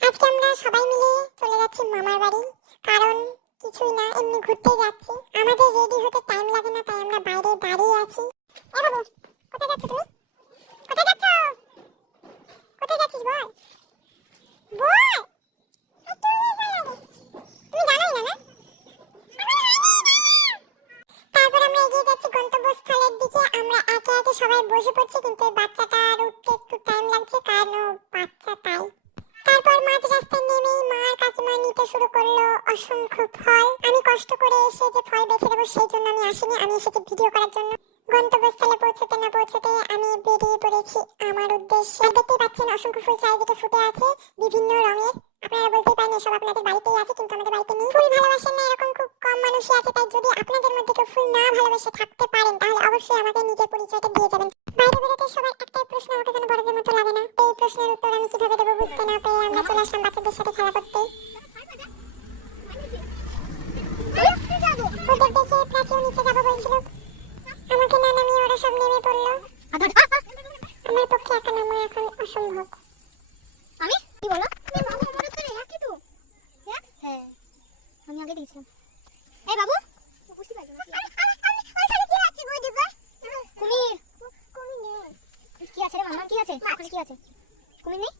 আজকে আমরা সবাই মিলে চলে যাচ্ছি মামার বাড়ি। কারণ কিছুই না, এমনি ঘুরতে যাচ্ছি। আমাদের রেডি হতে টাইম লাগে না, তাই আমরা বাইরে দাঁড়িয়ে আছি। এ বাবু, কোথায় যাচ্ছ তুমি? কোথায় যাচ্ছ? কোথায় যাচ্ছিস বল? বল। তুমি জানোই না, না? তারপর আমরা এগিয়ে যাচ্ছি গন্তব্যস্থলের দিকে। আমরা একে একে সবাই বসে পড়ছি, কিন্তু এই বাচ্চাটার উঠতে একটু টাইম লাগছে, কারণ ও বাচ্চা তাই। তারপর মাঝ রাস্তায় নেমেই মার কাকিমা নিতে শুরু করলো অসংখ্য ফল। আমি কষ্ট করে এসে যে ফল বেছে দেবো সেই জন্য আমি আসিনি, আমি এসেছি ভিডিও করার জন্য। গন্তব্যস্থলে পৌঁছতে না পৌঁছতে আমি বেরিয়ে পড়েছি আমার উদ্দেশ্যে। দেখতেই পাচ্ছেন অসংখ্য ফুল চারিদিকে ফুটে আছে বিভিন্ন রঙের। আপনারা বলতেই পারেন এসব আপনাদের বাড়িতেই আছে, কিন্তু আমাদের বাড়িতে নেই। ফুল ভালোবাসেন না এরকম খুব কম মানুষই আছে, তাই যদি আপনাদের মধ্যে কেউ ফুল না ভালোবেসে থাকতে পারেন তাহলে অবশ্যই আমাকে নিজের পরিচয়টা দিয়ে যাবেন। বাইরে বেরোতে সবার একটাই প্রশ্ন, আমাকে যেন বড়দের মতো লাগে না। এই প্রশ্নের উত্তর আমি কিভাবে দেবো বুঝতে না পেরে আমরা চলে আসলাম বাচ্চাদের সাথে খেলা করতে। ওদের দেখে প্রাচীও নিচে যাবো বলছিল, আমাকে না নামিয়ে ওরা সব নেমে পড়লো। আমার পক্ষে একা নামা এখন অসম্ভব। আমি কি বলো? হ্যাঁ, আমি আগে দিয়েছিলাম। এই বাবু, বুঝতে পারছো না? কুমির কি আছে রে মামা? কি আছে? কি আছে? কুমির নেই?